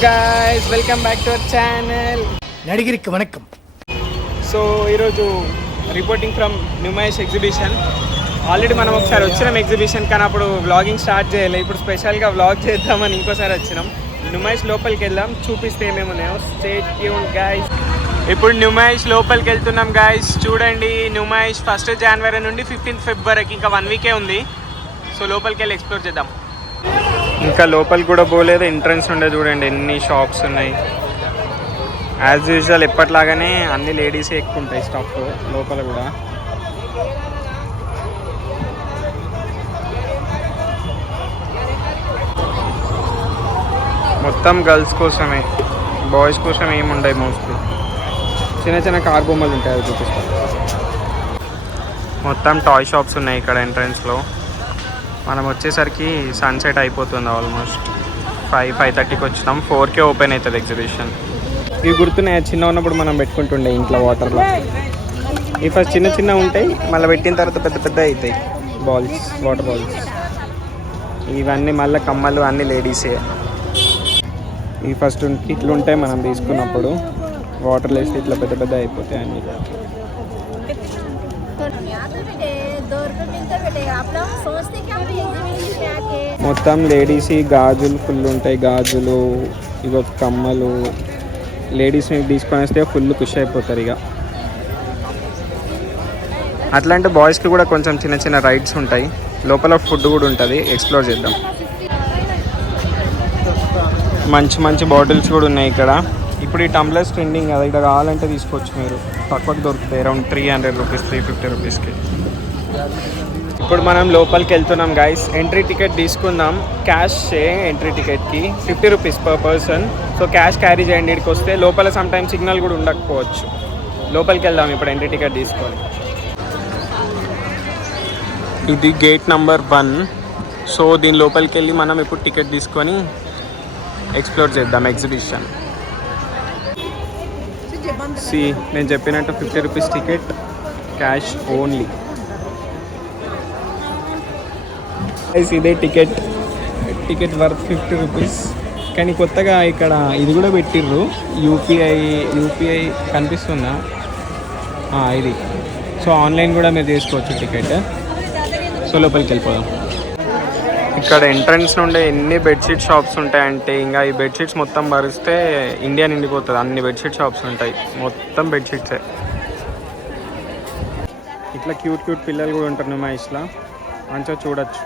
guys, welcome back to our channel. నడిగిరికి వణకం. So ఈరోజు reporting from Numaish exhibition. Already మనం ఒకసారి వచ్చినాం ఎగ్జిబిషన్, కానీ అప్పుడు వ్లాగింగ్ స్టార్ట్ చేయలేదు. ఇప్పుడు స్పెషల్గా వ్లాగ్ చేద్దామని ఇంకోసారి వచ్చినాం. న్యూమైష్ లోపలికి వెళ్దాం, చూపిస్తే ఏమేమి ఉన్నాయో. Stay tuned guys. ఇప్పుడు న్యూమైష్ లోపలికి వెళ్తున్నాం గైస్. చూడండి, న్యూమైష్ 1 జనవరి నుండి 15 ఫిబ్రవరికి ఇంకా 1 వీకే ఉంది. సో లోపలికి వెళ్ళి ఎక్స్ప్లోర్ చేద్దాం. ఇంకా లోపలికి కూడా పోలేదు, ఎంట్రన్స్ ఉండే చూడండి ఎన్ని షాప్స్ ఉన్నాయి. యాజ్ యూజువల్ ఎప్పటిలాగానే అన్ని లేడీసే ఎక్కువ ఉంటాయి స్టాఫ్ లోపల కూడా. మొత్తం గర్ల్స్ కోసమే, బాయ్స్ కోసం ఏముంటాయి. మోస్ట్లీ చిన్న చిన్న కార్ బొమ్మలు ఉంటాయి, అవి చూపిస్తాం. మొత్తం టాయ్ షాప్స్ ఉన్నాయి ఇక్కడ ఎంట్రన్స్లో. మనం వచ్చేసరికి సన్సెట్ అయిపోతుంది. ఆల్మోస్ట్ 5:30కి వచ్చినాం. 4కే ఓపెన్ అవుతుంది ఎగ్జిబిషన్. ఇవి గుర్తున్నాయి, చిన్న ఉన్నప్పుడు మనం పెట్టుకుంటుండే ఇంట్లో వాటర్లో. ఇవి ఫస్ట్ చిన్న చిన్న ఉంటాయి, మళ్ళీ పెట్టిన తర్వాత పెద్ద పెద్ద అవుతాయి బాల్స్, వాటర్ బాల్స్. ఇవన్నీ మళ్ళీ కమ్మలు అన్నీ లేడీసే. ఇవి ఫస్ట్ ఇట్లా ఉంటాయి, మనం తీసుకున్నప్పుడు వాటర్లో వేస్తే ఇట్లా పెద్ద పెద్ద అయిపోతాయి అన్నీ. మొత్తం లేడీస్ గాజులు ఫుల్ ఉంటాయి. గాజులు, ఇవి కమ్మలు. లేడీస్ మీకు తీసుకొని వస్తే ఫుల్ ఖుషి అయిపోతారు ఇక. అట్లాంటి బాయ్స్కి కూడా కొంచెం చిన్న చిన్న రైడ్స్ ఉంటాయి. లోపల ఫుడ్ కూడా ఉంటుంది, ఎక్స్ప్లోర్ చేద్దాం. మంచి మంచి బాటిల్స్ కూడా ఉన్నాయి ఇక్కడ. ఇప్పుడు ఈ టంబ్లర్స్ ట్రెండింగ్ కదా, ఇక్కడ కావాలంటే తీసుకోవచ్చు మీరు. తక్కువకి దొరుకుతాయి, అరౌండ్ 300 రూపీస్, 350 రూపీస్కి. ఇప్పుడు మనం లోపలికి వెళ్తున్నాం గైస్. ఎంట్రీ టికెట్ తీసుకుందాం. క్యాష్ ఎంట్రీ టికెట్కి 50 rupees per person. So cash carry చేయండి. ఇక్కడికి వస్తే లోపల సమ్ టైమ్ సిగ్నల్ కూడా ఉండకపోవచ్చు. లోపలికి వెళ్దాం ఇప్పుడు ఎంట్రీ టికెట్ తీసుకొని. ఇది గేట్ నెంబర్ 1. సో దీని లోపలికి వెళ్ళి మనం ఇప్పుడు టికెట్ తీసుకొని ఎక్స్ప్లోర్ చేద్దాం ఎగ్జిబిషన్. నేను చెప్పినట్టు 50 రూపీస్ టికెట్, క్యాష్ ఓన్లీ. ఇదే టికెట్ వర్త్ 50 రూపీస్. కానీ కొత్తగా ఇక్కడ ఇది కూడా పెట్టిర్రు, యూపీఐ కనిపిస్తుందా ఇది. సో ఆన్లైన్ కూడా మీరు తీసుకోవచ్చు టికెట్. సో లోపలికి వెళ్ళిపోదాం. ఇక్కడ ఎంట్రన్స్ నుండే ఎన్ని బెడ్షీట్ షాప్స్ ఉంటాయంటే, ఇంకా ఈ బెడ్షీట్స్ మొత్తం భరిస్తే ఇండియా నిండిపోతుంది. అన్ని బెడ్షీట్ షాప్స్ ఉంటాయి, మొత్తం బెడ్షీట్సే. ఇట్లా క్యూట్ పిల్లలు కూడా ఉంటారు న్యూమైష్లో, మంచిగా చూడొచ్చు.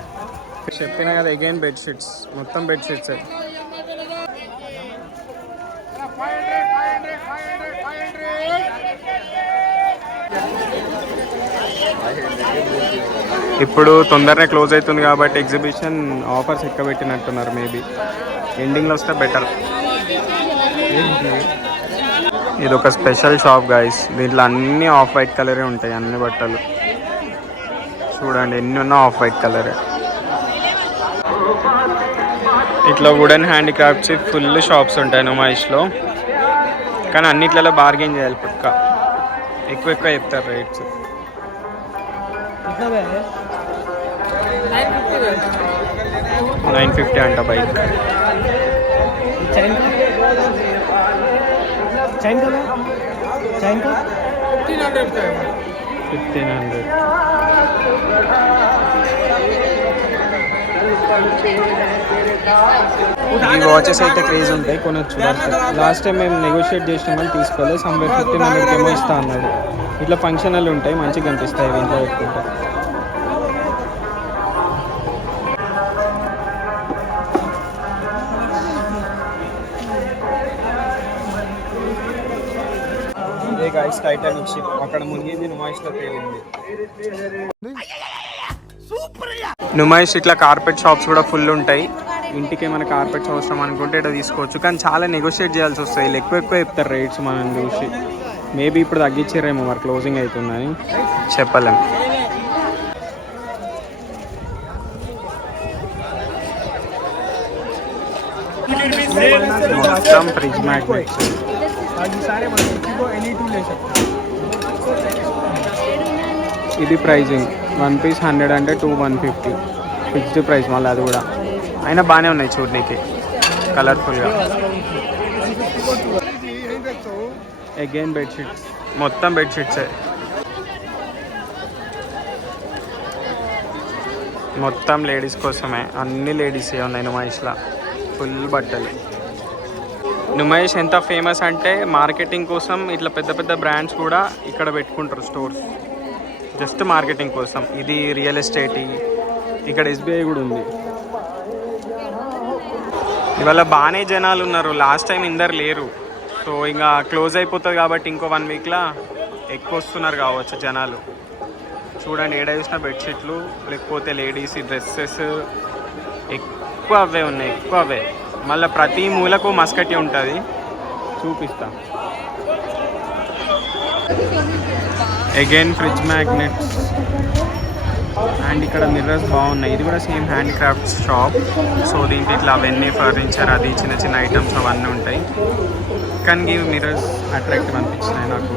చెప్పినా కదా, అగైన్ బెడ్షీట్స్, మొత్తం బెడ్షీట్సే. ఇప్పుడు తొందరనే క్లోజ్ అవుతుంది కాబట్టి ఎగ్జిబిషన్ ఆఫర్స్ ఎక్కువ పెట్టినట్టున్నారు. మేబీ ఎండింగ్లో వస్తే బెటర్. ఇది ఒక స్పెషల్ షాప్ గైస్. దీంట్లో అన్నీ ఆఫ్ వైట్ కలరే ఉంటాయి, అన్ని బట్టలు. చూడండి ఎన్ని ఉన్నా ఆఫ్ వైట్ కలరే. ఇట్లా వుడెన్ హ్యాండిక్రాఫ్ట్స్ ఫుల్ షాప్స్ ఉంటాయి న్యూమైష్లో. కానీ అన్నిట్లలో బార్గెన్ చేయాలి పక్క. ఎక్కువ చెప్తారు రేట్స్. 950 అంట బైక్. 1500. ఈ వాచెస్ అయితే క్రేజ్ ఉంటాయి, కొనొచ్చు. లాస్ట్ టైం మేము నెగోషియేట్ చేసినామని తీసుకోలేదు. సమ్వేర్ 1500 ఏమో ఇస్తా అన్నాడు. ఇట్లా ఫంక్షన్లు ఉంటాయి, మంచిగా కనిపిస్తాయి ఇంట్లో పెట్టుకుంటే. ఇదే గైస్ టైటానిక్ షిప్, అక్కడ మునిగింది, న్యూమైష్లో తేలింది. న్యూమైష్ ఇట్లా కార్పెట్ షాప్స్ కూడా ఫుల్ ఉంటాయి. ఇంటికి ఏమైనా కార్పెట్స్ అవసరం అనుకుంటే ఇట్లా తీసుకోవచ్చు. కానీ చాలా నెగోషియేట్ చేయాల్సి వస్తాయి. వీళ్ళు ఎక్కువ చెప్తారు రేట్స్ మనం చూసి. మేబీ ఇప్పుడు తగ్గించారేమో, మరి క్లోజింగ్ అవుతుందని చెప్పలేం. మొత్తం ఫ్రిడ్జ్ మ్యాగ్నెట్స్. ఇది ప్రైజింగ్ 1 పీస్ 100 అంటే 2 150 ఫిక్స్డ్ ప్రైస్. మళ్ళీ అది కూడా అయినా బాగానే ఉన్నాయి చూడడానికి. కలర్ఫుల్గా. అగైన్ బెడ్షీట్స్, మొత్తం బెడ్షీట్సే, మొత్తం లేడీస్ కోసమే, అన్ని లేడీసే ఉన్నాయి నుమాయిష్లో. ఫుల్ బట్టలు. నుమాయిష్ ఎంత ఫేమస్ అంటే మార్కెటింగ్ కోసం ఇట్లా పెద్ద పెద్ద బ్రాండ్స్ కూడా ఇక్కడ పెట్టుకుంటారు స్టోర్స్, జస్ట్ మార్కెటింగ్ కోసం. ఇది రియల్ ఎస్టేట్, ఇక్కడ ఎస్బీఐ కూడా ఉంది. ఇవాళ బాగానే జనాలు ఉన్నారు, లాస్ట్ టైం ఇందరు లేరు. సో ఇంకా క్లోజ్ అయిపోతుంది కాబట్టి ఇంకో 1 వీక్లో ఎక్కువ వస్తున్నారు కావచ్చు జనాలు. చూడండి ఏడ చూసిన బెడ్షీట్లు, లేకపోతే లేడీస్ డ్రెస్సెస్, ఎక్కువ అవే ఉన్నాయి, ఎక్కువ అవే. మళ్ళీ ప్రతి మూలకు మస్కటి ఉంటుంది, చూపిస్తా. అగైన్ ఫ్రిడ్జ్ మ్యాగ్నెట్స్ అండ్ ఇక్కడ మిర్రర్స్ బాగున్నాయి. ఇది కూడా same hand crafts shop. So దీంట్లో ఇట్లా అవన్నీ ఫర్నిచర్, అది చిన్న చిన్న ఐటమ్స్ అవన్నీ ఉంటాయి. కానీ ఇవి మిర్రర్స్ అట్రాక్టివ్ అనిపించినాయి నాకు.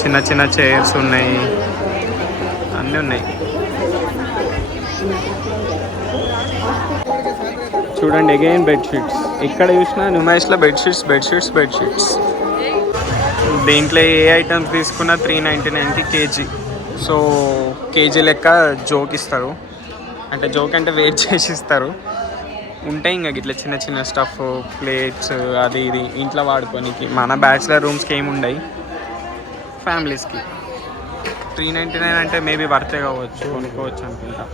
చిన్న చిన్న చైర్స్ ఉన్నాయి, అన్నీ ఉన్నాయి. చూడండి అగైన్ బెడ్షీట్స్, ఎక్కడ చూసినా నుమాయిష్లో బెడ్షీట్స్ బెడ్షీట్స్ బెడ్షీట్స్. దీంట్లో ఏ ఐటమ్స్ తీసుకున్నా 399కి కేజీ. సో కేజీ లెక్క జోక్ ఇస్తారు, అంటే జోక్ అంటే వెయిట్ చేసి ఇస్తారు. ఉంటాయి ఇంకా ఇట్లా చిన్న చిన్న స్టఫ్, ప్లేట్స్, అది ఇది ఇంట్లో వాడుకోనికి. మన బ్యాచిలర్ రూమ్స్కి ఏమి ఉండవు, ఫ్యామిలీస్కి. 399 అంటే మేబీ వర్తే కావచ్చు, కొనుక్కోవచ్చు అనుకుంటా.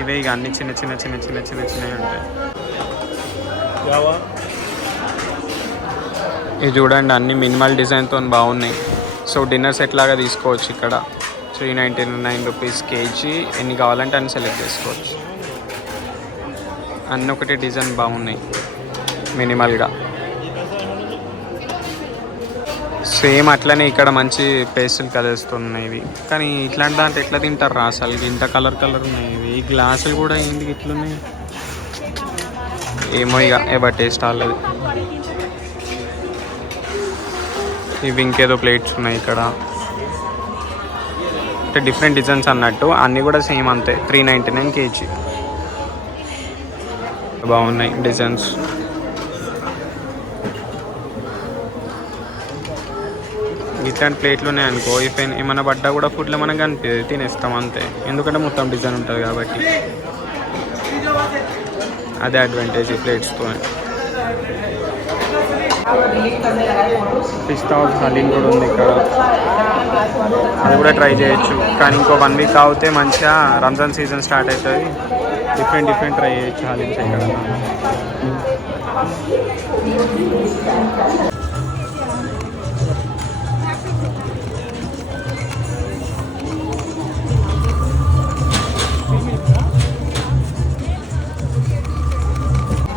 ఇవే ఇక అన్ని చిన్న చిన్న చిన్న చిన్న చిన్న చిన్నవి ఉంటాయి. ఇది చూడండి అన్ని మినిమల్ డిజైన్తో బాగున్నాయి. సో డిన్నర్ సెట్ లాగా తీసుకోవచ్చు ఇక్కడ. 399 రూపీస్ కేజీ. ఎన్ని కావాలంటే అన్ని సెలెక్ట్ చేసుకోవచ్చు. అన్నీ ఒకటి డిజైన్ బాగున్నాయి మినిమల్గా. సేమ్ అట్లనే ఇక్కడ మంచి పేస్టల్ కలర్స్ ఉన్నాయి ఇవి. కానీ ఇట్లాంటి దాంట్లో ఎట్లా తింటారు రా అసలు, ఇంత కలర్ కలర్ ఉన్నాయి ఇవి. ఈ గ్లాసులు కూడా ఏంటి ఇట్లున్నాయి ఏమో, ఇక ఎవరి టేస్ట్ ఆలేదు. ఇవి ఇంకేదో ప్లేట్స్ ఉన్నాయి ఇక్కడ, అంటే డిఫరెంట్ డిజైన్స్ అన్నట్టు. అన్నీ కూడా సేమ్ అంతే, 399 కేజీ. బాగున్నాయి డిజైన్స్. ఇట్లాంటి ప్లేట్లు ఉన్నాయి అనుకో, ఏమైనా పడ్డా కూడా ఫుడ్లో మనం కనిపించదు, తినేస్తాం అంతే. ఎందుకంటే మొత్తం డిజైన్ ఉంటుంది కాబట్టి, అదే అడ్వాంటేజ్ ఈ ప్లేట్స్తో. పిస్తా హలీం కూడా ఉంది ఇక్కడ, అది కూడా ట్రై చేయొచ్చు. కానీ ఇంకో 1 వీక్ అవుతే మంచిగా రంజాన్ సీజన్ స్టార్ట్ అవుతుంది, డిఫరెంట్ డిఫరెంట్ ట్రై చేయొచ్చు హలీమ్స్ ఇక్కడ.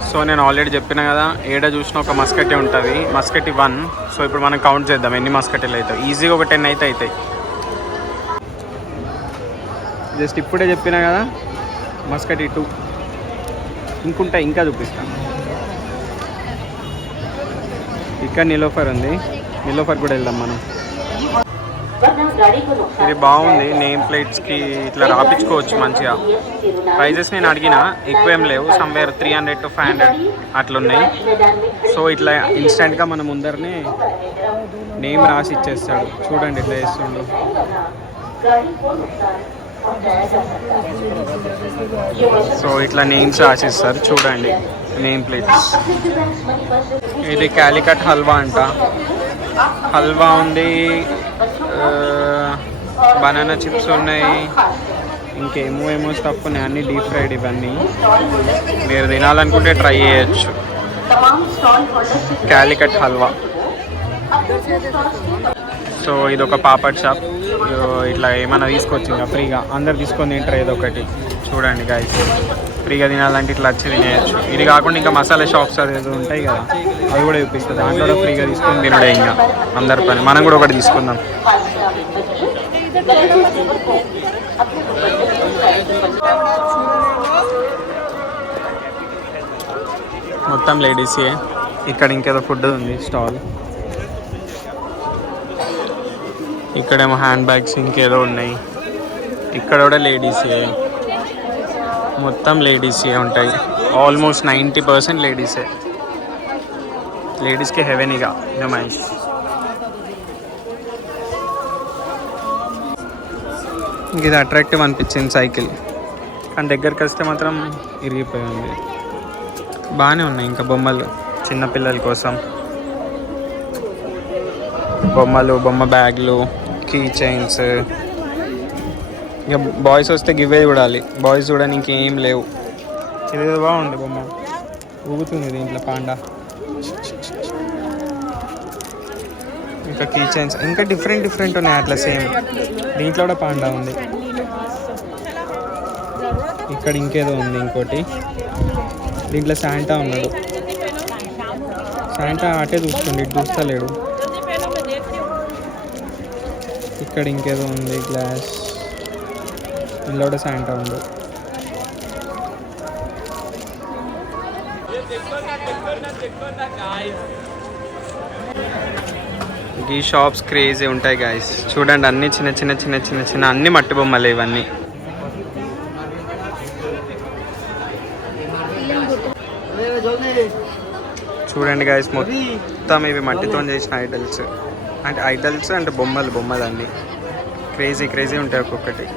సో నేను ఆల్రెడీ చెప్పిన కదా, ఏడ చూసినా ఒక మస్కటి ఉంటుంది, మస్కటి 1. సో ఇప్పుడు మనం కౌంట్ చేద్దాం ఎన్ని మస్కటీలు అవుతాయి. ఈజీగా ఒక 10 అయితే అవుతాయి. జస్ట్ ఇప్పుడే చెప్పినా కదా మస్కటి 2 ఇంకుంటాయి, ఇంకా చూపిస్తాను. ఇక్కడ నిలోఫర్ ఉంది, నిలోఫర్ కూడా వెళ్దాం మనం. ఇది బాగుంది, నేమ్ ప్లేట్స్కి ఇట్లా రాపించుకోవచ్చు మంచిగా. ప్రైజెస్ నేను అడిగిన, ఎక్కువ ఏం లేవు, సమ్వేర్ 300 to 500 అట్లున్నాయి. సో ఇట్లా ఇన్స్టెంట్గా మన ముందరనే నేమ్ రాసి ఇచ్చేస్తాడు. చూడండి ఇట్లా చేస్తుండు. సో ఇట్లా నేమ్స్ రాసిస్తారు చూడండి, నేమ్ ప్లేట్స్. ఇది క్యాలికట్ హల్వా అంట, హల్వా ఉంది, బనానా చిప్స్ ఉన్నాయి, ఇంకేమో స్టఫ్ ఉన్నాయి, అన్నీ డీప్ ఫ్రైడ్. ఇవన్నీ మీరు తినాలనుకుంటే ట్రై చేయొచ్చు. క్యాలికట్ హల్వా. సో ఇది ఒక పాపడ్ షాప్. ఇట్లా ఏమైనా తీసుకొచ్చి ఇంకా ఫ్రీగా అందరు తీసుకొని తింటారు ఏదో ఒకటి. చూడండి గాయ్స్, ఫ్రీగా తినాలంటే ఇట్లా వచ్చి తినేయచ్చు. ఇది కాకుండా ఇంకా మసాలా షాప్స్ అది ఏదో ఉంటాయి కదా, అవి కూడా చూపిస్తుంది. దాంట్లో కూడా ఫ్రీగా తీసుకొని తినడే ఇంకా అందరి పని. మనం కూడా ఒకటి తీసుకుందాం. మొత్తం లేడీసే. ఇక్కడ ఇంకేదో ఫుడ్ ఉంది స్టాల్. ఇక్కడేమో హ్యాండ్ బ్యాగ్స్ ఇంకేదో ఉన్నాయి. ఇక్కడ కూడా లేడీసే, మొత్తం లేడీసే ఉంటాయి. ఆల్మోస్ట్ 90% లేడీసే. లేడీస్కి హెవెన్ ఇక నుమైస్. ఇది అట్రాక్టివ్ అనిపించింది సైకిల్, కానీ దగ్గరికి వస్తే మాత్రం ఇరిగిపోయింది. బాగానే ఉన్నాయి ఇంకా బొమ్మలు చిన్నపిల్లల కోసం, బొమ్మలు, బొమ్మ బ్యాగ్లు, కీ చైన్స్. ఇక బాయ్స్ వస్తే గివ్వే చూడాలి, బాయ్స్ చూడడానికి ఇంకేం లేవు. ఇది బాగుంది బొమ్మ, ఊగుతుంది దీంట్లో పాండా. ఇంకా కీ చైన్స్ ఇంకా డిఫరెంట్ ఉన్నాయి అట్లా సేమ్. దీంట్లో కూడా పాండా ఉంది. ఇక్కడ ఇంకేదో ఉంది ఇంకోటి, దీంట్లో శాంటా ఉన్నాడు. శాంటా అటే చూస్తుంది, ఇటు చూస్తలేడు. ఇక్కడ ఇంకేదో ఉంది గ్లాస్, ఇందులో కూడా శాంటా ఉంది. ఈ షాప్స్ క్రేజీ ఉంటాయి గాయస్. చూడండి అన్ని చిన్న చిన్న చిన్న చిన్న చిన్న అన్ని మట్టి బొమ్మలే ఇవన్నీ. చూడండి గాయస్, మొత్తం ఇవి మట్టితో చేసిన ఐడల్స్. అంటే ఐడల్స్ అంటే బొమ్మలు అన్నీ క్రేజీ ఉంటాయి ఒక్కొక్కటి.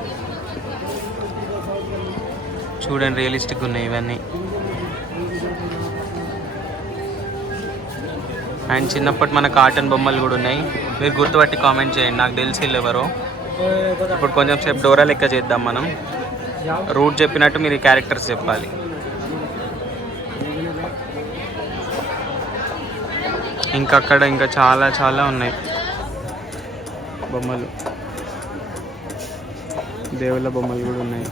చూడండి రియలిస్టిక్ ఉన్నాయి ఇవన్నీ. అండ్ చిన్నప్పటి మన కాటన్ బొమ్మలు కూడా ఉన్నాయి. మీరు గుర్తుపట్టి కామెంట్ చేయండి, నాకు తెలిసి ఎవరో. ఇప్పుడు కొంచెం సేపు డోరా లెక్క చేద్దాం మనం. రూట్ చెప్పినట్టు మీరు ఈ క్యారెక్టర్స్ చెప్పాలి. ఇంకా అక్కడ ఇంకా చాలా ఉన్నాయి బొమ్మలు, దేవుళ్ళ బొమ్మలు కూడా ఉన్నాయి.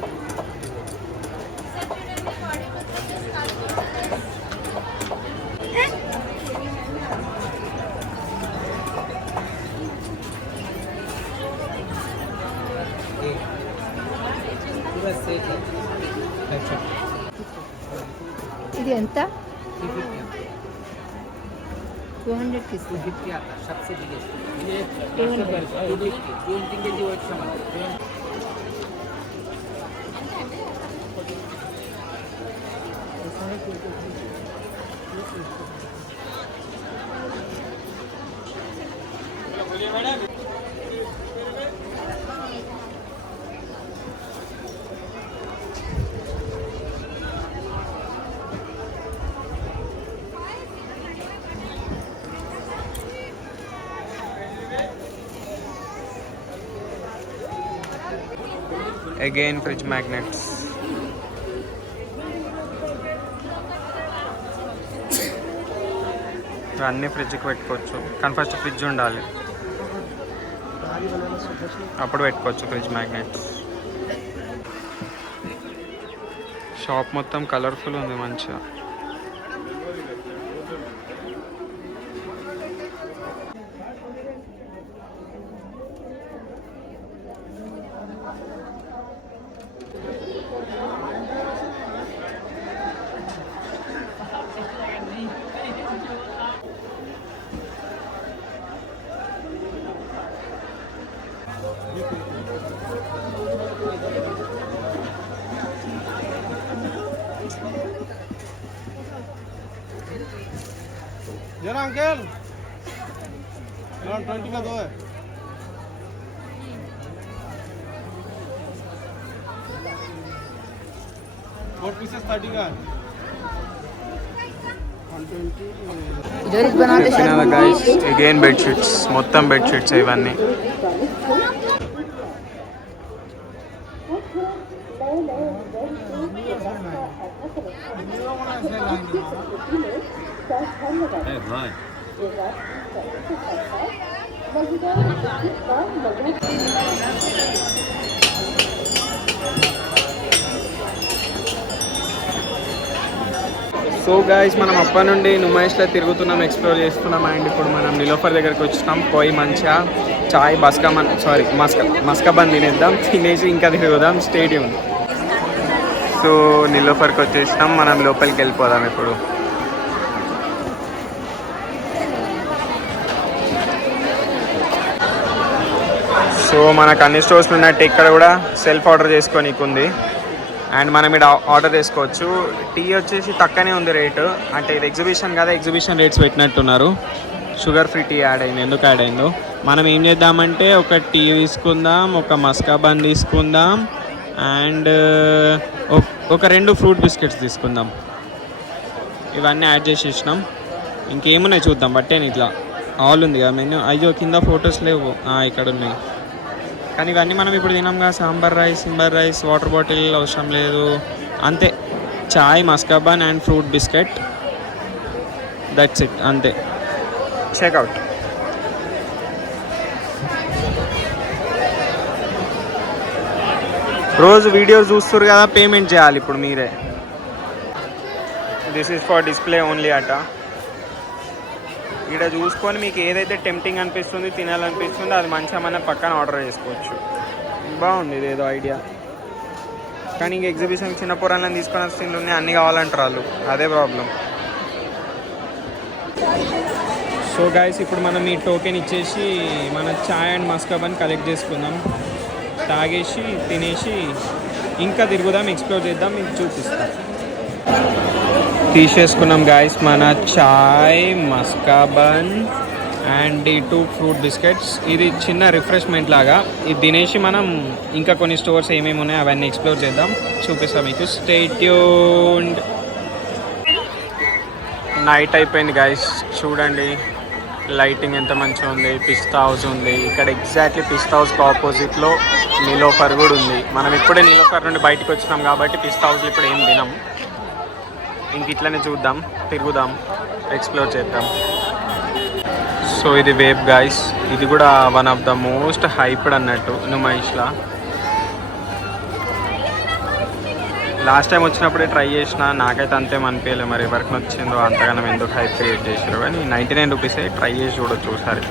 ఇది ఎంత? 200 Again fridge magnets. అన్నీ ఫ్రిడ్జ్కి పెట్టుకోవచ్చు, కానీ ఫస్ట్ ఫ్రిడ్జ్ ఉండాలి, అప్పుడు పెట్టుకోవచ్చు ఫ్రిడ్జ్ మ్యాగ్నెట్స్. షాప్ మొత్తం కలర్ఫుల్ ఉంది మంచిగా. जरा अंकल 20 का दो है। और पीसेस 30 का है। 120 गाइस अगेन बेडशीट्स, మొత్తం బెడ్షీట్స్ ఇవన్నీ. సో గైస్ మనం అప్పటి నుండి నుమైష్లో తిరుగుతున్నాం, ఎక్స్ప్లోర్ చేస్తున్నాం. అండ్ ఇప్పుడు మనం నిలోఫర్ దగ్గరికి వచ్చినాం. పోయి మంచిగా చాయ్ మస్కాబన్ తినేద్దాం, తినేసి ఇంకా తిరుగుదాం స్టేడియం. సో నిలోఫర్కి వచ్చేసినాం, మనం లోపలికి వెళ్ళిపోదాం ఇప్పుడు. సో మనకు అన్ని స్టోర్స్లో ఉన్నట్టు ఇక్కడ కూడా సెల్ఫ్ ఆర్డర్ చేసుకోనికి ఉంది. అండ్ మనం ఇక్కడ ఆర్డర్ చేసుకోవచ్చు. టీ వచ్చేసి తక్కువనే ఉంది రేటు, అంటే ఇది ఎగ్జిబిషన్ కదా, ఎగ్జిబిషన్ రేట్స్ పెట్టినట్టున్నారు. షుగర్ ఫ్రీ టీ యాడ్ అయింది, ఎందుకు యాడ్ అయిందో. మనం ఏం చేద్దామంటే ఒక టీ తీసుకుందాం, ఒక మస్కా బన్ తీసుకుందాం, అండ్ ఒక 2 ఫ్రూట్ బిస్కెట్స్ తీసుకుందాం. ఇవన్నీ యాడ్ చేసేసినాం. ఇంకేమున్నాయి చూద్దాం. బట్టే ఇట్లా ఆల్ ఉంది కదా మెన్యూ. అయ్యో కింద ఫొటోస్ లేవు, ఇక్కడ ఉన్నాయి. కానీ ఇవన్నీ మనం ఇప్పుడు తినాం కదా, సాంబార్ రైస్, వాటర్ బాటిల్ అవసరం లేదు. అంతే, చాయ్, మస్కా bun and fruit biscuit, that's it, అంతే. చెక్అవుట్. రోజు వీడియోస్ చూస్తారు కదా, పేమెంట్ చేయాలి ఇప్పుడు మీరే. This is for display only అట. ఇక్కడ చూసుకొని మీకు ఏదైతే టెంప్టింగ్ అనిపిస్తుంది, తినాలనిపిస్తుందో అది మంచిగా మనం పక్కన ఆర్డర్ చేసుకోవచ్చు. బాగుంది ఇదేదో ఐడియా. కానీ ఇంక ఎగ్జిబిషన్ చిన్న పురాణాలను తీసుకొని వస్తుంది, అన్నీ కావాలంటారు వాళ్ళు, అదే ప్రాబ్లం. సో గైస్, ఇప్పుడు మనం ఈ టోకెన్ ఇచ్చేసి మన చాయ్ అండ్ మస్కా బన్ కలెక్ట్ చేసుకుందాం. తాగేసి తినేసి ఇంకా తిరుగుదాం, ఎక్స్ప్లోర్ చేద్దాం, మీకు చూపిస్తాం. తీసేసుకున్నాం గాయస్ మన చాయ్, మస్కా బన్ అండ్ ఈ 2 ఫ్రూట్ బిస్కెట్స్. ఇది చిన్న రిఫ్రెష్మెంట్ లాగా. ఇది తినేసి మనం ఇంకా కొన్ని స్టోర్స్ ఏమేమి ఉన్నాయో అవన్నీ ఎక్స్ప్లోర్ చేద్దాం, చూపిస్తాం మీకు. Stay tuned. నైట్ అయిపోయింది గాయస్, చూడండి లైటింగ్ ఎంత మంచిగా ఉంది. పిస్తా హౌస్ ఉంది ఇక్కడ, ఎగ్జాక్ట్లీ పిస్తా హౌస్కి ఆపోజిట్లో నీలోఫర్ కూడా ఉంది. మనం ఇప్పుడే నీలోఫర్ నుండి బయటకు వచ్చినాం కాబట్టి పిస్తా హౌస్లో ఇప్పుడు ఏం తినాం. ఇంక ఇట్లనే చూద్దాం, తిరుగుదాం, ఎక్స్ప్లోర్ చేద్దాం. సో ఇది వేవ్ గాయ్స్, ఇది కూడా one of the most hyped అన్నట్టు నుమైష్లా. లాస్ట్ టైం వచ్చినప్పుడే ట్రై చేసిన, నాకైతే అంతేం అనిపించలేదు. మరి ఎవరికి నచ్చిందో, అంతగానం ఎందుకు హైప్ క్రియేట్ చేసారు. కానీ 99 రూపీసే, ట్రై చేసి చూడొచ్చు ఒకసారి.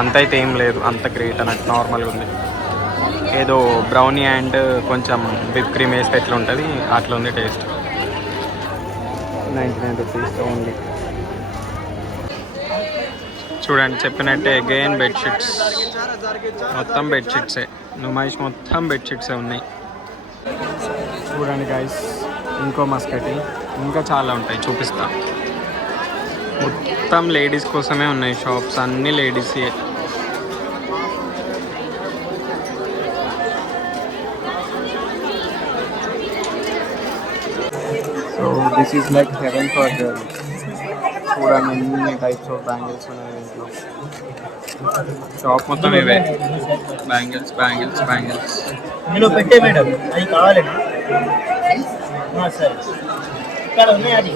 అంత అయితే ఏం లేదు, అంత గ్రేట్ అన్నట్టు, నార్మల్గా ఉంది. ఏదో బ్రౌనీ అండ్ కొంచెం విప్ క్రీమ్ వేస్తే ఎట్లా ఉంటుంది అట్లా ఉంది టేస్ట్. 99 rupees only. చూడండి చెప్పినట్టే అగైన్ బెడ్షీట్స్, మొత్తం బెడ్షీట్సే. నుమైష్ మొత్తం బెడ్షీట్సే ఉన్నాయి. చూడండి గైస్, ఇంకో మస్కటి, ఇంకా చాలా ఉంటాయి, చూపిస్తా. మొత్తం లేడీస్ కోసమే ఉన్నాయి షాప్స్, అన్నీ లేడీసే. So this is like heaven for girls. చూడండి ఎన్ని టైప్స్ ఆఫ్ బ్యాంగిల్స్ ఉన్నాయి దీంట్లో. షాప్ మొత్తం ఇవే, బ్యాంగిల్స్ బ్యాంగిల్స్ బ్యాంగిల్స్. ఇందులో పెట్టే మేడం అది కావాలండి. సరే ఇక్కడ ఉన్నాయి, అది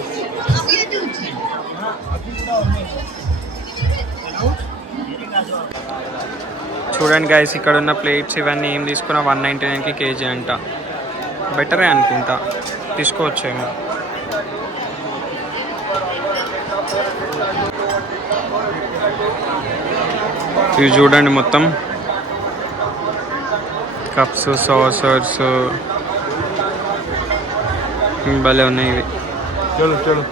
చూడండి గైస్, ఇక్కడ ఉన్న ప్లేట్స్ ఇవన్నీ ఏం తీసుకున్నా 199కి కేజీ అంట. బెటరే అనుకుంటా, తీసుకోవచ్చేమో. ఇవి చూడండి మొత్తం కప్స్, సాసర్స్ భలే ఉన్నాయి ఇవి. चलो चलो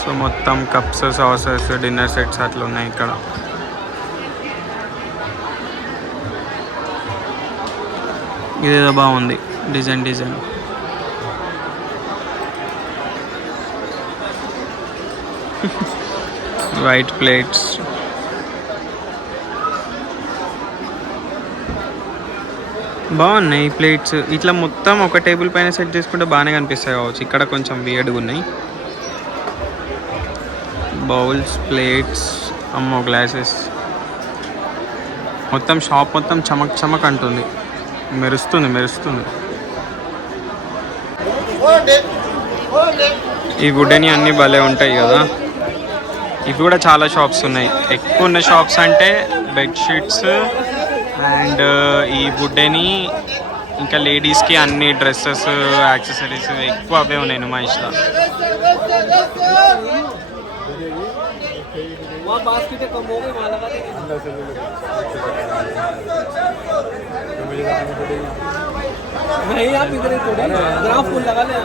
సో మొత్తం కప్స్, సాసర్స్, డిన్నర్ సెట్స్ అట్లా ఉన్నాయి ఇక్కడ. ఇదేదో బాగుంది డిజైన్. వైట్ ప్లేట్స్, బాగున్నాయి ప్లేట్స్. ఇట్లా మొత్తం ఒక టేబుల్ పైన సెట్ చేసుకుంటే బాగానే కనిపిస్తాయి కావచ్చు. ఇక్కడ కొంచెం వియర్డ్గా ఉన్నాయి. బౌల్స్, ప్లేట్స్, అమ్మో గ్లాసెస్. మొత్తం షాప్ మొత్తం చమక్ చమక్ అంటుంది, మెరుస్తుంది. ఈ వుడెన్ అన్నీ భలే ఉంటాయి కదా. ఇవి కూడా చాలా షాప్స్ ఉన్నాయి. ఎక్కువ ఉన్న షాప్స్ అంటే బెడ్షీట్స్ అండ్ ఈ వుడెని, ఇంకా లేడీస్కి అన్ని డ్రెస్సెస్, యాక్సెసరీస్ ఎక్కువ అవే ఉన్నాయి నుమైష్లో. वहाँ बास्केट कम हो गई वहाँ लगा देंगे नहीं आप इधर ही थोड़ी ग्राफ फूल लगा ले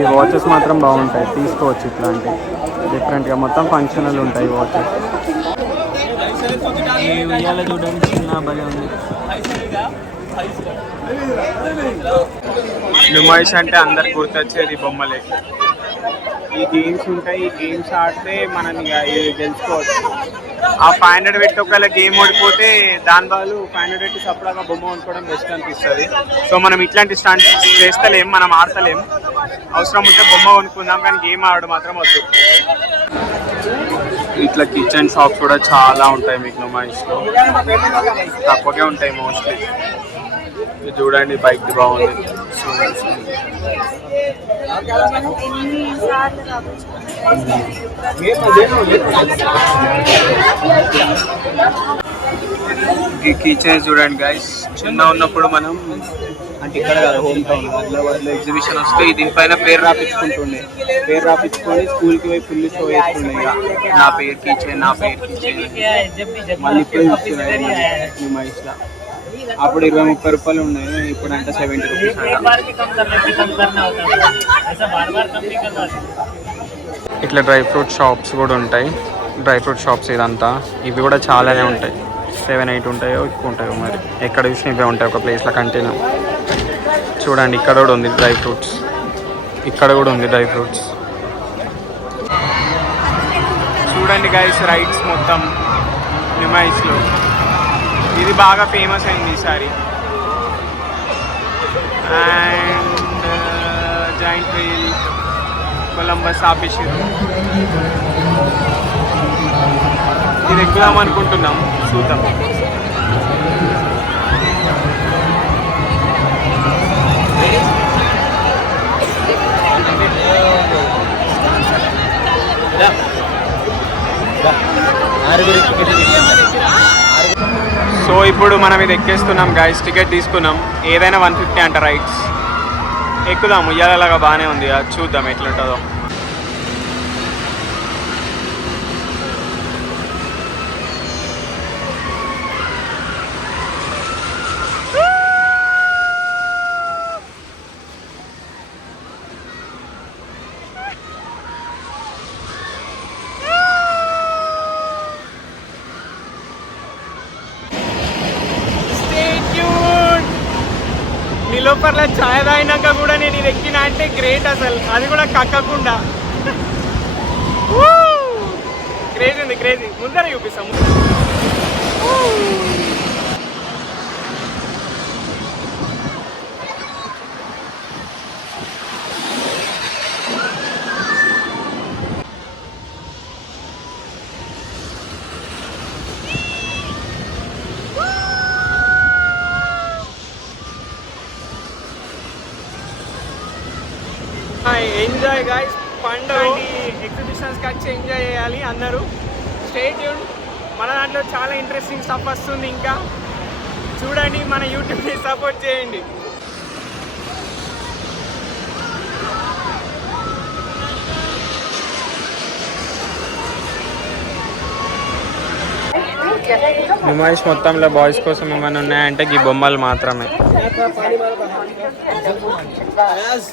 ఈ వాచెస్ మాత్రం బాగుంటాయి, తీసుకోవచ్చు. ఇట్లాంటి డిఫరెంట్గా మొత్తం ఫంక్షనల్ ఉంటాయి వాచెస్. ఈ ఉయ్యాల చూడడానికి చిన్న భలే ఉంది. నుమాయిష్ అంటే అందరికి గుర్తొచ్చేది బొమ్మలే. ఈ గేమ్స్ ఉంటాయి, ఈ గేమ్స్ ఆడితే మనం గెలుచుకోవచ్చు. ఆ 500 పెట్టి ఒకవేళ గేమ్ ఓడిపోతే దాని వాళ్ళు 500 పెట్టి సపడాగా బొమ్మ కొనుక్కోవడం బెస్ట్ అనిపిస్తుంది. సో మనం ఇట్లాంటి స్టంట్ చేస్తలేం, మనం ఆడతలేం. అవసరం ఉంటే బొమ్మ కొనుక్కుందాం, కానీ గేమ్ ఆడడం మాత్రం వద్దు. ఇట్లా కిచెన్ షాప్స్ కూడా చాలా ఉంటాయి మీకు నుమాయిష్లో, తక్కువగా ఉంటాయి మోస్ట్లీ. ఇది చూడండి, బైక్ బాగుంది. ఈ కిచెన్ చూడండి గైస్, చిన్న ఉన్నప్పుడు మనం అంటే ఇక్కడ కదా హోమ్ టౌన్ హైదరాబాద్లో ఎగ్జిబిషన్ వస్తే దీనిపైన పేరు రాపించుకుంటుండే. పేరు రాపించుకొని స్కూల్కి పోయి ఫుల్ షో వేస్తుండే. ఇక నా పేరు కిచెన్, నా పేరు కిచెన్. మళ్ళీ ఇప్పుడు నుమాయిష్లో అప్పుడు 20-30 రూపాయలు ఉన్నాయి, ఇప్పుడు అంటే 70 రూపీస్. ఇట్లా డ్రై ఫ్రూట్ షాప్స్ కూడా ఉంటాయి. డ్రై ఫ్రూట్ షాప్స్ ఇదంతా, ఇవి కూడా చాలానే ఉంటాయి. 7-8 ఉంటాయో ఎక్కువ ఉంటాయో మరి. ఎక్కడ చూసినా ఇవే ఉంటాయి ఒక ప్లేస్లో కంటిన్యూ. చూడండి ఇక్కడ కూడా ఉంది డ్రై ఫ్రూట్స్, ఇక్కడ కూడా ఉంది డ్రై ఫ్రూట్స్. చూడండి గైస్, రైడ్స్ మొత్తం నుమాయిష్లో ఇది బాగా ఫేమస్ అయింది ఈసారి. అండ్ జాయింట్ వీల్, కొలంబస్ ఆపేసారు. ఇది ఎక్కుదాం అనుకుంటున్నాం, చూద్దాం. సో ఇప్పుడు మనం ఇది ఎక్కేస్తున్నాం గైస్, టికెట్ తీసుకున్నాం. ఏదైనా 150 అంట రైడ్స్. ఎక్కుదాం, ఉయ్యాలలాగా బాగానే ఉంది, అది చూద్దాం ఎట్లుంటుందో. నిలోపర్లో ఛాయ్ తాగినాక కూడా నేను ఇది ఎక్కినా అంటే గ్రేట్ అసలు, అది కూడా కక్కకుండా. క్రేజీ ఉంది, క్రేజీ. ముందర చూపిస్తాం. ఎంజాయ్ గైస్, పండుగ ఎగ్జిబిషన్స్కి వచ్చి ఎంజాయ్ చేయాలి అందరూ. స్టే ట్యూన్, మన దాంట్లో చాలా ఇంట్రెస్టింగ్ స్టఫ్ వస్తుంది. ఇంకా చూడండి, మన యూట్యూబ్ని సపోర్ట్ చేయండి. నుమాయిష్ మొత్తంలో బాయ్స్ కోసం ఏమైనా ఉన్నాయంటే ఈ బొమ్మలు మాత్రమే,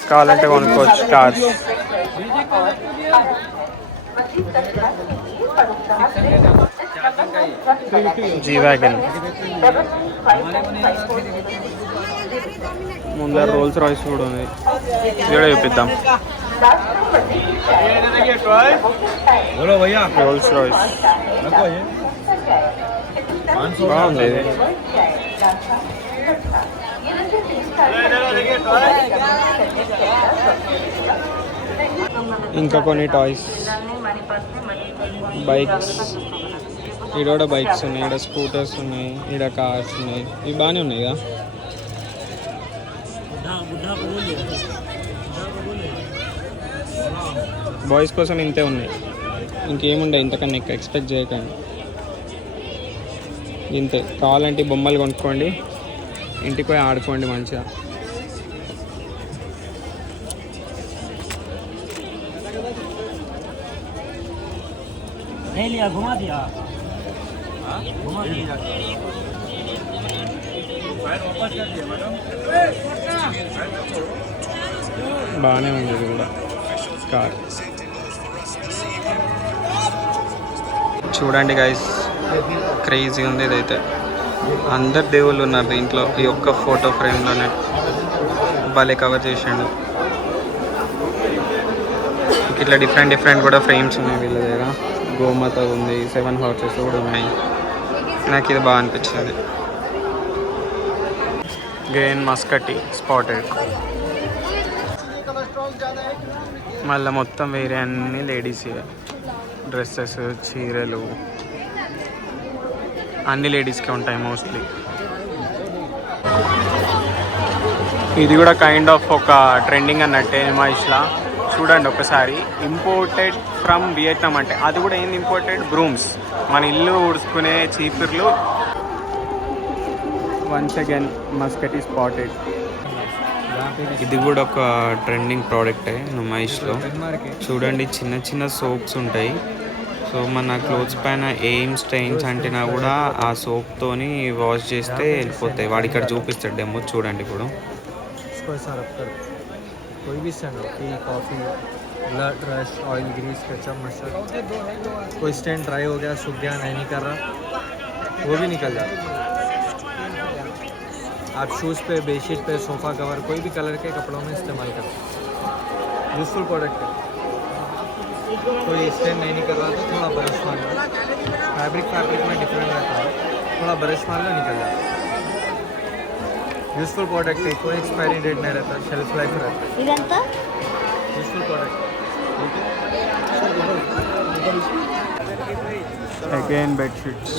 కావాలంటే కొనుక్కోవచ్చు. కార్స్, జీ వ్యాగన్, ముందర రోల్స్ రాయ్స్ కూడా ఉంది. ఇది కూడా చూపిద్దాం. రోల్స్ రాయ్స్ బాగుంది ఇది. ఇంకా కొన్ని టాయ్స్, బైక్స్. ఈడ కూడా బైక్స్ ఉన్నాయి, ఈడ స్కూటర్స్ ఉన్నాయి, ఈడ కార్స్ ఉన్నాయి. ఇవి బాగానే ఉన్నాయి కదా. బాయ్స్ కోసం ఇంతే ఉన్నాయి, ఇంకేముండే ఇంతకన్నా ఎక్కువ ఎక్స్పెక్ట్ చేయకండి. ఇంతే. కావాలంటే బొమ్మలు కొనుక్కోండి, ఇంటికి పోయి ఆడుకోండి మంచిగా. नहीं लिया घुमा दिया घुमा दिया బాగానే ఉంది ఇది కూడా కార్. చూడండి గైస్, క్రేజీ ఉంది ఇదైతే. అందరు దేవుళ్ళు ఉన్నారు దీంట్లో. ఈ ఒక్క ఫోటో ఫ్రేమ్లోనే భలే కవర్ చేసిండు. ఇట్లా డిఫరెంట్ డిఫరెంట్ కూడా ఫ్రేమ్స్ ఉన్నాయి వీళ్ళ దగ్గర. గోమాత ఉంది, 7 హార్సెస్ కూడా ఉన్నాయి. నాకు ఇది బాగా అనిపించింది. గ్రెయిన్ మస్కటి స్పాటెడ్. మళ్ళీ మొత్తం వేరే అన్ని లేడీస్ డ్రెస్సెస్, చీరలు అన్ని లేడీస్కే ఉంటాయి మోస్ట్లీ. ఇది కూడా కైండ్ ఆఫ్ ఒక ట్రెండింగ్ అన్నట్టే నిమాయిష్లా. చూడండి ఒకసారి, ఇంపోర్టెడ్ ఫ్రమ్ వియట్నాం అంటే అది కూడా ఏంది ఇంపోర్టెడ్? బ్రూమ్స్, మన ఇల్లు ఉడుచుకునే చీపుర్లు. వన్స్ అగైన్ మస్కటి స్పాటెడ్. ఇది కూడా ఒక ట్రెండింగ్ ప్రోడక్టే నుమాయిష్లో. చూడండి చిన్న చిన్న సోప్స్ ఉంటాయి. సో మన క్లోత్స్ పైన ఏం స్టెయిన్స్ అంటినా కూడా ఆ సోప్తోని వాష్ చేస్తే వెళ్ళిపోతాయి. వాడు ఇక్కడ చూపిస్తాడు డెమో, చూడండి ఇప్పుడు. कोई भी स्टैंड हो, T, coffee, blood rush, oil Greece, ketchup, mustard, कोई स्टैंड ड्राई हो गया, सूख गया, नहीं कर रहा, वो भी निकल जाता है. आप शूज़ पे, बेडशीट पे, सोफ़ा कवर कोई भी कलर के कपड़ों में इस्तेमाल कर सकते हैं. यूज़फुल प्रोडक्ट है. कोई स्टैंड नहीं कर रहा तो थोड़ा ब्रश मार लो. फैब्रिक में डिफरेंट रहता है, थोड़ा ब्रश मार लो, निकल जाता है. यूजफुल प्रोडक्ट है, कोई एक्सपायरी डेट नहीं रहता, शेल्फ लाइफ रहता है. ఇదంతా यूजफुल प्रोडक्ट. Again bedsheets.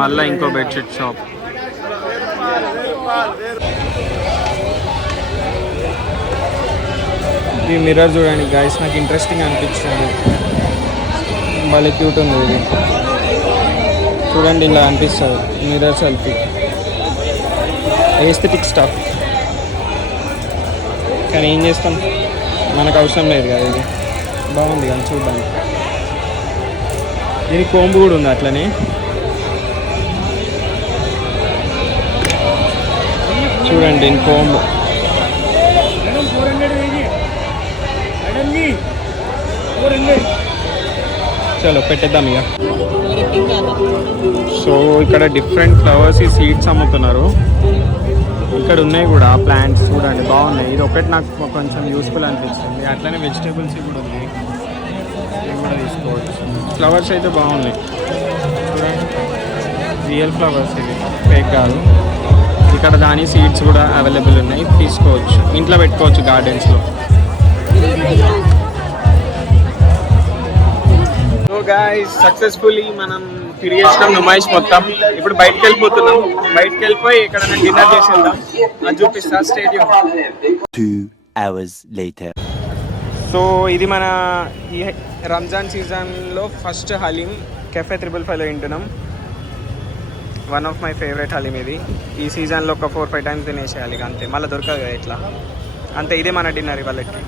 మళ్ళీ ఇంకో బెడ్షీట్ షాప్. ఈ మిర్రర్ చూడండి గైస్, నాకు ఇంట్రెస్టింగ్ అనిపించింది. భలే క్యూట్ ఉంది ఇది. చూడండి ఇలా అనిపిస్తుంది మిర్రర్ సెల్ఫీ. ఎస్థెటిక్ స్టఫ్, కానీ ఏం చేస్తాం, మనకు అవసరం లేదు కదా. ఇది బాగుంది కానీ చూడడానికి. దీనికి కోంబు కూడా ఉంది అట్లనే. చూడండి దీని కోంబు. చలో పెట్టేద్దాం ఇక. సో ఇక్కడ డిఫరెంట్ ఫ్లవర్స్ ఈ సీడ్స్ అమ్ముతున్నారు. ఇక్కడ ఉన్నాయి కూడా ప్లాంట్స్, చూడండి బాగున్నాయి. ఇది ఒకటి నాకు కొంచెం యూస్ఫుల్ అనిపించింది. అట్లనే వెజిటేబుల్స్ కూడా ఉంది, ఇవి కూడా తీసుకోవచ్చు. ఫ్లవర్స్ అయితే బాగున్నాయి చూడండి, రియల్ ఫ్లవర్స్ ఇవి, ఫేక్ కాదు. ఇక్కడ దాని సీడ్స్ కూడా అవైలబుల్ ఉన్నాయి, తీసుకోవచ్చు, ఇంట్లో పెట్టుకోవచ్చు గార్డెన్స్లో. సో గైస్, సక్సెస్ఫుల్లీ మనం తిరిగేసినాం నుమాయిష్ మొత్తం. ఇప్పుడు బయటకు వెళ్ళిపోతున్నాం. బయటకు వెళ్ళిపోయి ఇక్కడ డిన్నర్ చేసేద్దాం, అది చూపిస్తా స్టేడియం. 2 hours later. సో ఇది మన ఈ రంజాన్ సీజన్లో ఫస్ట్ హలీం కెఫే 555లో తింటున్నాం. One of my favourite haleem ఇది. ఈ సీజన్లో ఒక 4-5 టైమ్స్ తినేసేయాలి అంతే, మళ్ళీ దొరకదు కదా ఇట్లా. అంతే, ఇదే మన డిన్నర్ ఇవాళకి.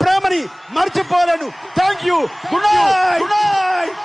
ప్రేమని మర్చిపోలేను. Thank you. Good night.